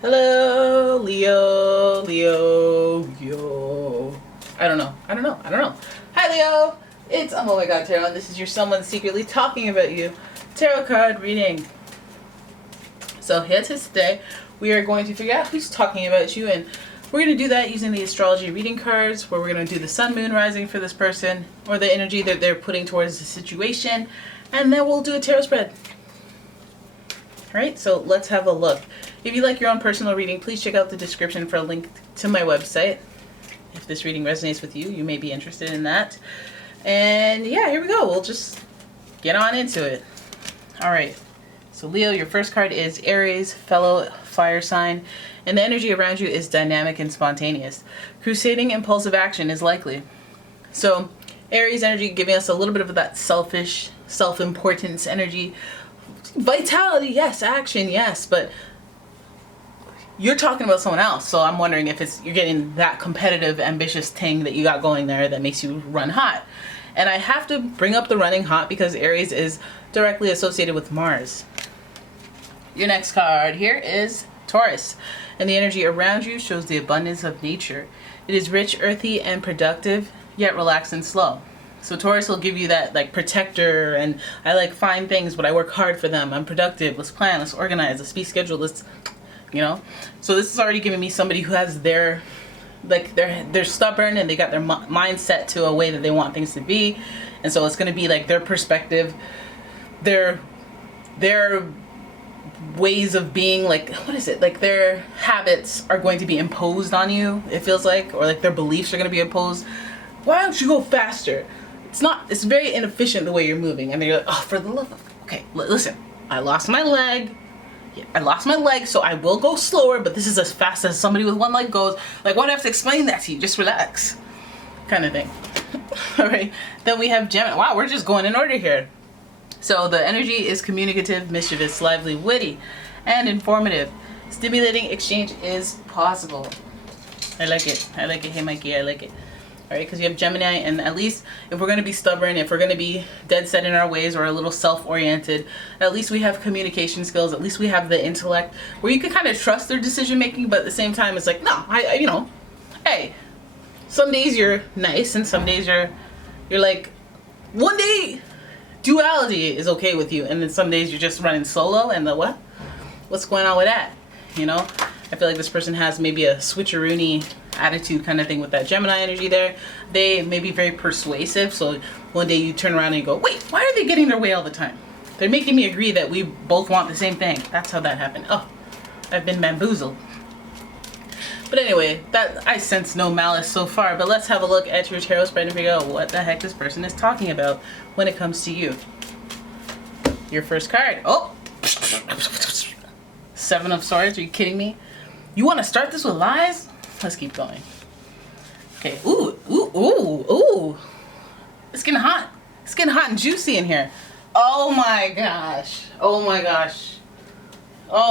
Hello, Leo. I don't know. Hi, Leo. It's Oh My God Tarot, and this is your someone secretly talking about you tarot card reading. So here today, we are going to figure out who's talking about you, and we're going to do that using the astrology reading cards, where we're going to do the sun, moon, rising for this person, or the energy that they're putting towards the situation, and then we'll do a tarot spread. Alright, so let's have a look. If you like your own personal reading, please check out the description for a link to my website. If this reading resonates with you, you may be interested in that. And yeah, here we go. We'll just get on into it. Alright, so Leo, your first card is Aries, fellow fire sign, and the energy around you is dynamic and spontaneous. Crusading impulsive action is likely. So Aries energy giving us a little bit of that selfish, self-importance energy. Vitality, yes. Action, yes. But you're talking about someone else, so I'm wondering if you're getting that competitive, ambitious thing that you got going there that makes you run hot. And I have to bring up the running hot because Aries is directly associated with Mars. Your next card here is Taurus, and the energy around you shows the abundance of nature. It is rich, earthy, and productive, yet relaxed and slow. So Taurus will give you that like protector, and I like fine things, but I work hard for them. I'm productive. Let's plan. Let's organize. Let's be scheduled. Let's, you know. So this is already giving me somebody who has their, like they're stubborn and they got their mindset to a way that they want things to be, and so it's going to be like their perspective, their ways of being, like what is it? Like their habits are going to be imposed on you. It feels like, or like their beliefs are going to be imposed. Why don't you go faster? It's very inefficient the way you're moving. And they're like, oh, for the love of, okay, listen, I lost my leg. Yeah, I lost my leg, so I will go slower, but this is as fast as somebody with one leg goes. Like, why do I have to explain that to you? Just relax. Kind of thing. All right. Then we have Gemini. Wow, we're just going in order here. So the energy is communicative, mischievous, lively, witty, and informative. Stimulating exchange is possible. I like it. I like it. Hey, Mikey, I like it. Alright, because you have Gemini, and at least if we're going to be stubborn, if we're going to be dead set in our ways or a little self-oriented, at least we have communication skills, at least we have the intellect, where you can kind of trust their decision making, but at the same time it's like, no, you know, hey, some days you're nice and some days you're like, one day duality is okay with you, and then some days you're just running solo, and what's going on with that, you know? I feel like this person has maybe a switcheroony attitude kind of thing with that Gemini energy there. They may be very persuasive, so one day you turn around and you go, wait, why are they getting their way all the time? They're making me agree that we both want the same thing. That's how that happened. Oh, I've been bamboozled. But anyway, that I sense no malice so far, but let's have a look at your tarot spread and figure out what the heck this person is talking about when it comes to you. Your first card. Oh, Seven of Swords. Are you kidding me? You want to start this with lies? Let's keep going. Okay. Ooh. It's getting hot. It's getting hot and juicy in here. Oh my gosh. Oh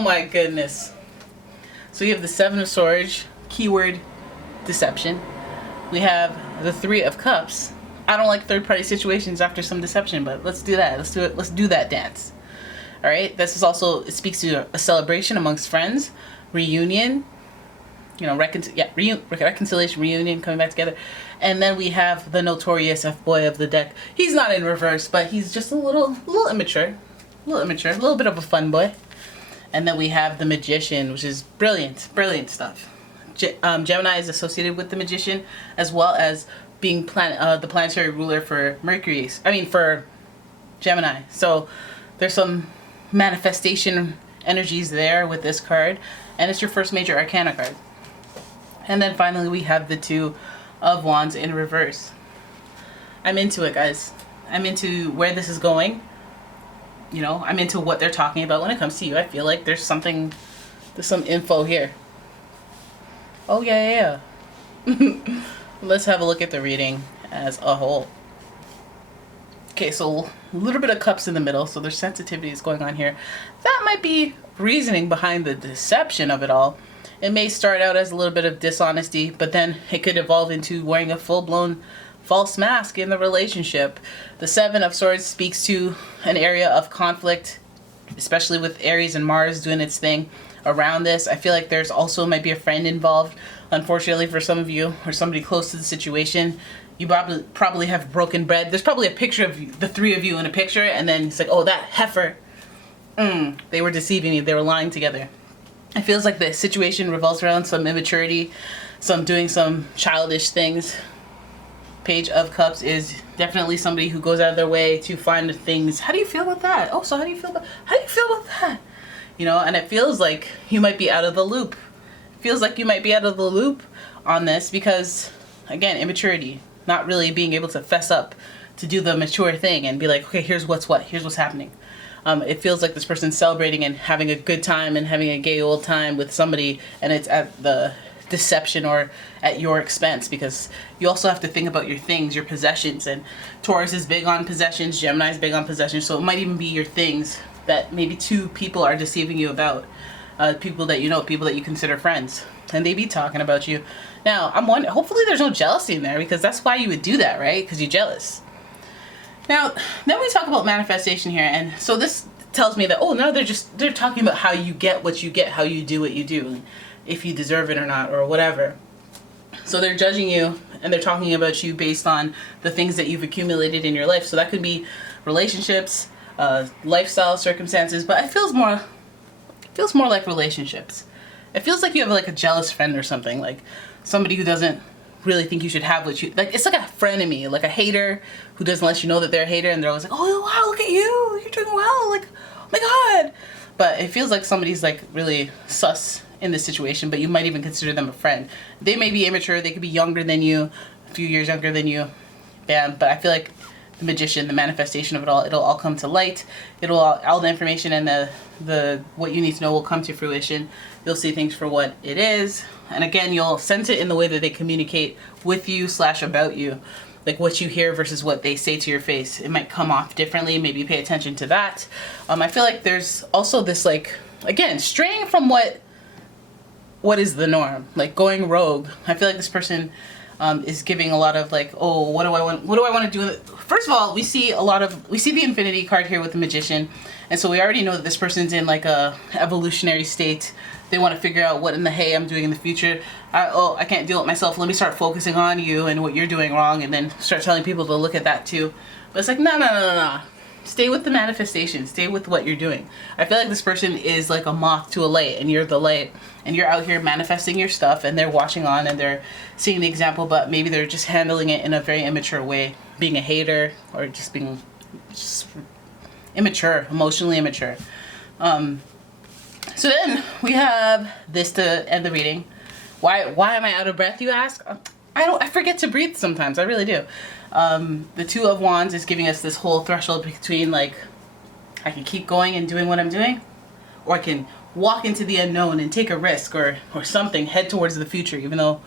my goodness. So you have the Seven of Swords, keyword deception. We have the Three of Cups. I don't like third-party situations after some deception, but let's do that. Let's do it. Let's do that dance. All right. This is also, it speaks to a celebration amongst friends, reunion. You know, reconciliation, reunion, coming back together. And then we have the notorious F-boy of the deck. He's not in reverse, but he's just a little immature. A little bit of a fun boy. And then we have the Magician, which is brilliant stuff. Gemini is associated with the Magician, as well as being the planetary ruler for for Gemini. So there's some manifestation energies there with this card. And it's your first major arcana card. And then finally we have the Two of Wands in reverse. I'm into it, guys. I'm into where this is going. You know, I'm into what they're talking about when it comes to you. I feel like there's some info here. Oh, yeah. Let's have a look at the reading as a whole. Okay, so a little bit of cups in the middle, so there's sensitivities going on here. That might be reasoning behind the deception of it all. It may start out as a little bit of dishonesty, but then it could evolve into wearing a full-blown false mask in the relationship. The Seven of Swords speaks to an area of conflict, especially with Aries and Mars doing its thing, around this. I feel like there's also might be a friend involved, unfortunately, for some of you, or somebody close to the situation. You probably have broken bread. There's probably a picture of the three of you in a picture, and then it's like, oh, that heifer. They were deceiving you. They were lying together. It feels like the situation revolves around some immaturity, doing some childish things. Page of Cups is definitely somebody who goes out of their way to find things. How do you feel about that? Oh, so how do you feel about that? You know, and it feels like you might be out of the loop. It feels like you might be out of the loop on this because, again, immaturity. Not really being able to fess up to do the mature thing and be like, okay, here's what's happening. It feels like this person's celebrating and having a good time and having a gay old time with somebody, and it's at the deception or at your expense, because you also have to think about your things, your possessions, and Taurus is big on possessions, Gemini is big on possessions, so it might even be your things that maybe two people are deceiving you about, people that you know, people that you consider friends, and they be talking about you. Now, I'm wondering, hopefully there's no jealousy in there, because that's why you would do that, right? Because you're jealous. Now, then we talk about manifestation here, and so this tells me that, oh, no, they're talking about how you get what you get, how you do what you do, if you deserve it or not, or whatever. So they're judging you, and they're talking about you based on the things that you've accumulated in your life. So that could be relationships, lifestyle, circumstances, but it feels more like relationships. It feels like you have like a jealous friend or something, like somebody who doesn't really think you should have what you, like, it's like a frenemy, like a hater who doesn't let you know that they're a hater, and they're always like, oh wow, look at you, you're doing well, like, oh my god. But it feels like somebody's like really sus in this situation, but you might even consider them a friend. They may be immature, they could be younger than you, a few years younger than you, but I feel like the magician, the manifestation of it all, it'll all come to light. All the information and the what you need to know will come to fruition. You'll see things for what it is, and again, you'll sense it in the way that they communicate with you / about you, like what you hear versus what they say to your face. It might come off differently. Maybe pay attention to that. I feel like there's also this, like, again, straying from what is the norm, like going rogue. I feel like this person is giving a lot of like, oh, what do I want to do? First of all, we see the Infinity card here with the Magician, and so we already know that this person's in like a evolutionary state. They want to figure out what in the hey I'm doing in the future. I can't deal with myself. Let me start focusing on you and what you're doing wrong, and then start telling people to look at that too. But it's like, no. Stay with the manifestation. Stay with what you're doing. I feel like this person is like a moth to a light, and you're the light, and you're out here manifesting your stuff, and they're watching on, and they're seeing the example, but maybe they're just handling it in a very immature way, being a hater, or just being immature, emotionally immature. So then we have this to end the reading. Why am I out of breath, you ask? I forget to breathe sometimes. I really do. The Two of Wands is giving us this whole threshold between, like, I can keep going and doing what I'm doing, or I can walk into the unknown and take a risk, or something, head towards the future, even though,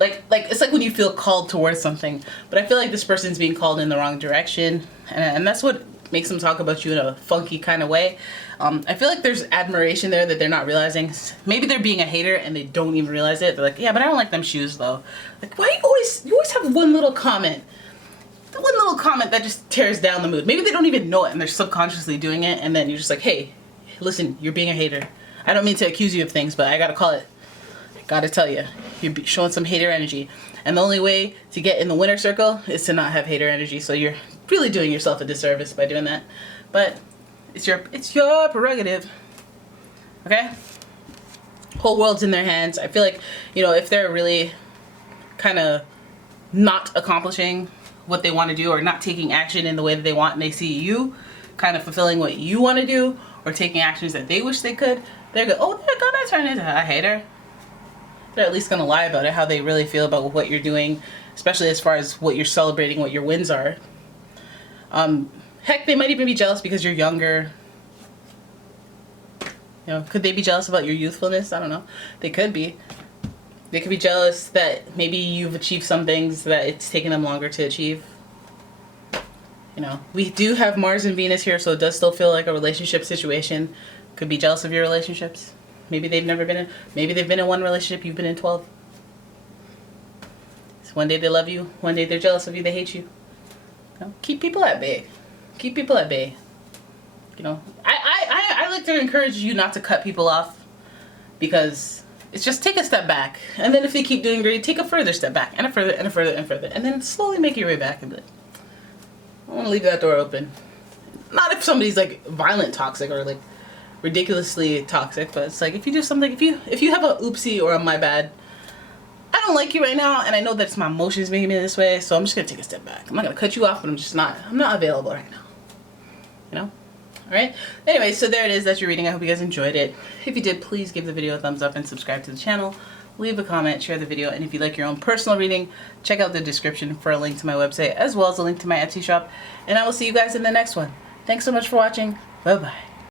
like it's like when you feel called towards something. But I feel like this person's being called in the wrong direction, and that's what makes them talk about you in a funky kind of way. I feel like there's admiration there that they're not realizing. Maybe they're being a hater and they don't even realize it. They're like, yeah, but I don't like them shoes though. Like, why you always have one little comment. The one little comment that just tears down the mood. Maybe they don't even know it and they're subconsciously doing it, and then you're just like, hey, listen, you're being a hater. I don't mean to accuse you of things, but I gotta call it. I gotta tell you, you're showing some hater energy. And the only way to get in the winner circle is to not have hater energy. So you're really doing yourself a disservice by doing that. But it's your prerogative. Okay? Whole world's in their hands. I feel like, if they're really kind of not accomplishing what they want to do, or not taking action in the way that they want, and they see you kind of fulfilling what you want to do, or taking actions that they wish they could, they're gonna turn into a hater. They're at least gonna lie about it, how they really feel about what you're doing, especially as far as what you're celebrating, what your wins are. Heck, they might even be jealous because you're younger. Could they be jealous about your youthfulness? I don't know. They could be. They could be jealous that maybe you've achieved some things that it's taken them longer to achieve. We do have Mars and Venus here, so it does still feel like a relationship situation. Could be jealous of your relationships. Maybe they've been in one relationship, you've been in 12. So one day they love you, one day they're jealous of you, they hate you. Keep people at bay. Keep people at bay. I like to encourage you not to cut people off because it's just take a step back, and then if they keep doing great, take a further step back, and a further, and a further, and further, and then slowly make your way back and be like, I want to leave that door open. Not if somebody's like violent toxic or like ridiculously toxic, but it's like if you do something, if you have a oopsie or a my bad, I don't like you right now, and I know that it's my emotions making me this way, so I'm just gonna take a step back. I'm not gonna cut you off, but I'm not available right now. You know? Alright? Anyway, so there it is. That's your reading. I hope you guys enjoyed it. If you did, please give the video a thumbs up and subscribe to the channel. Leave a comment, share the video, and if you'd like your own personal reading, check out the description for a link to my website, as well as a link to my Etsy shop. And I will see you guys in the next one. Thanks so much for watching. Bye-bye.